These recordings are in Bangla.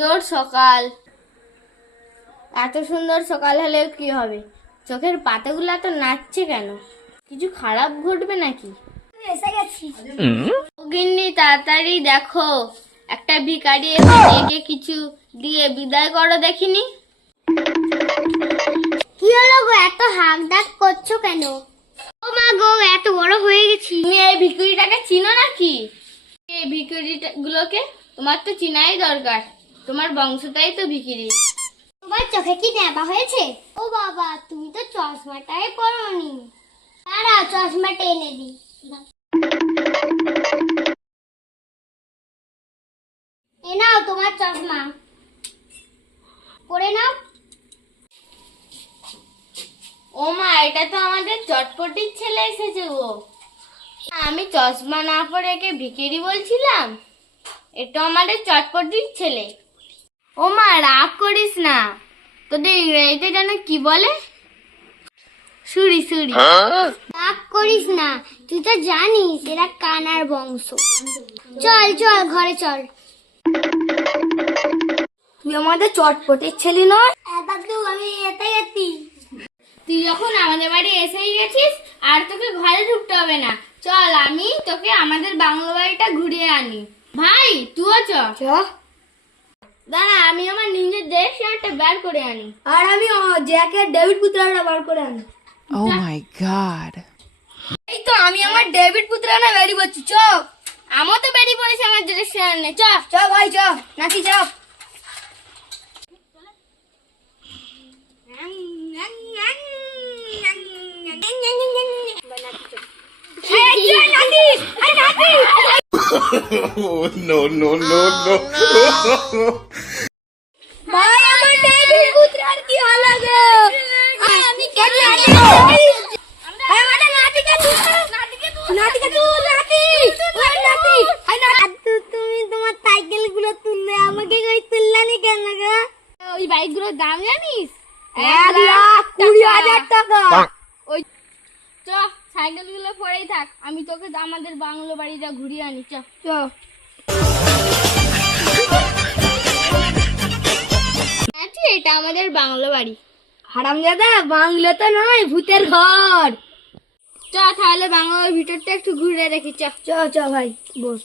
সুন্দর সকাল। এত সুন্দর সকাল হলে কি হবে? চোখের পাতাগুলো তো নাচছে কেন? কিছু খারাপ ঘটবে নাকি? এসে গেছি। গিন্নি তাড়াতাড়ি দেখো, একটা ভিখারি এসে কিছু দিয়ে বিদায় করো দেখিনি। কি হলো গো, এত হাঁক ডাক করছো কেন? ও মা গো, এত বড় হয়ে গেছি। তুমি এই ভিখারিটাকে চিনো নাকি? এই ভিখারি গুলোকে তোমার তো চিনাই দরকার, তোমার বংশটাই তো ভিখারি। তোমার চোখে কি নেবা হয়েছে? ও বাবা, তুমি তো চশমাটাই পরোনি। দাঁড়াও, চশমাটা এনে দিই। এ নাও তোমার চশমা, পরে নাও। ও মা, এটা তো আমাদের চটপটির ছেলে এসেছে গো। আমি চশমা না পরে একে ভিখারি বলছিলাম, এটা আমাদের চটপটির ছেলে। ও মা, রাগ করিস না, তোদের ইংরেজিতে যেন কি বলে? সুরি সুরি। রাগ করিস না, তুই তো জানিস এরা কানার বংশ। চল চল, ঘরে চল। তুই আমাদের চটপটির ছেলে নয়? দাদু, আমি এতে গেছি। তুই যখন আমাদের বাড়ি এসেই গেছিস, আর তোকে ঘরে ঢুকতে হবে না। চল, আমি তোকে আমাদের বাংলো বাড়িটা ঘুরিয়ে আনি। ভাই, তুইও চ। দাঁড়া, আমি আমার নিজের ড্রেস শার্টটা বের করে আনি। আর আমি জ্যাকেট ডেভিড পুত্রাটা বার করে আনি। Oh my god. এই তো আমি আমার ডেভিড পুত্রানা বেরিয়ে পড়ছি। চ, আমার তো বেরিয়ে পড়েছি আমার ড্রেস শার্ট নে। চ চ ভাই, চ নাকি চ। Oh, no, no, no, no. ভাই, আমার ডেভিড পুত্রার কি হলো গো? আমি কেন নাতি? আমার নাতিকে তুই, নাতিকে তুই, নাতি, ওই নাতি, আই না। তুমি তোমার সাইকেল গুলো তুললে, আমাকে কই তুললানি কেন গো? ওই বাইকগুলোর দাম জানিস? 1,20,000 টাকা। ওই চ, সাইকেল গুলো পরেই থাক, আমি তোকে আমাদের বাংলো বাড়িটা ঘুরিয়ে আনি। চ চ। এটা আমাদের বাংলো বাড়ি। হারামজাদা, বাংলো তো নয়, ভূতের ঘর। চ, তাহলে বাংলোর ভিতরটা একটু ঘুরে দেখি। চ চ চ ভাই, বস।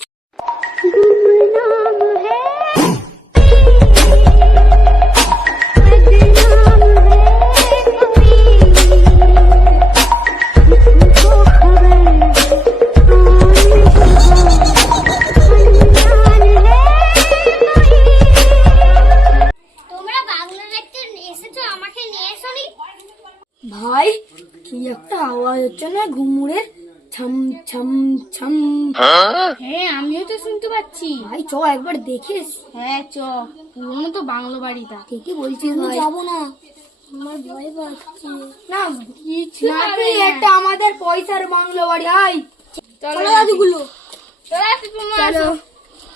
তোমরা বাংলা দেখতে এসেছো, আমাকে নিয়ে এসোনি? ভাই, কি একটা আওয়াজ হচ্ছে না ঘুমুরে? ছম ছম ছম। হ্যাঁ, আমিও তো শুনতে পাচ্ছি। ভাই চ, একবার দেখিস। হ্যাঁ চ, পুরনো তো বাংলো বাড়িটা। ঠিকই বলছিস ভাই। যাবো না, আমার ভয় পাচ্ছে। না, কিছু নাকি এটা আমাদের পয়সার বাংলো বাড়ি। আই চলো চলো দাদুগুলো, চলো আসো, তোমরা চলো। আসো।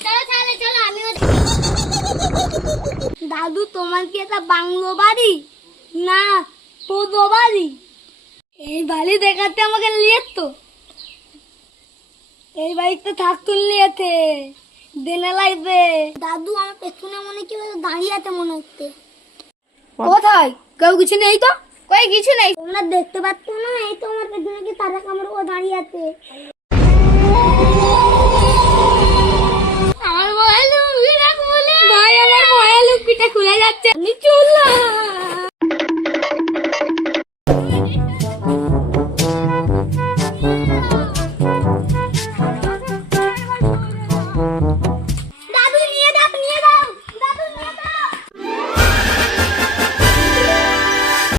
চলো তাহলে, চলো আমিও। দাদু, তোমার কি এটা বাংলো বাড়ি না পোদো বাড়ি? এই বাড়ি দেখাতে আমাকে নিয়ে তো, এই বাড়িতে থাকতো নিয়েতে দেনে লাগবে। দাদু, আমার পেছনে মনে কি দাঁড়িয়ে আছে মনে হচ্ছে। কোথায়? কেউ কিছু নেই তো। কই কিছু নাই। তোমরা দেখতে পাচ্ছ না? এই তো আমার পেছনে কি তারা কামড় ও দাঁড়িয়ে আছে। আমার মোবাইল লুকিয়ে রাখ বলে। ভাই, আমার মোবাইল লুকিটা খুলে যাচ্ছে। নিচ্ছ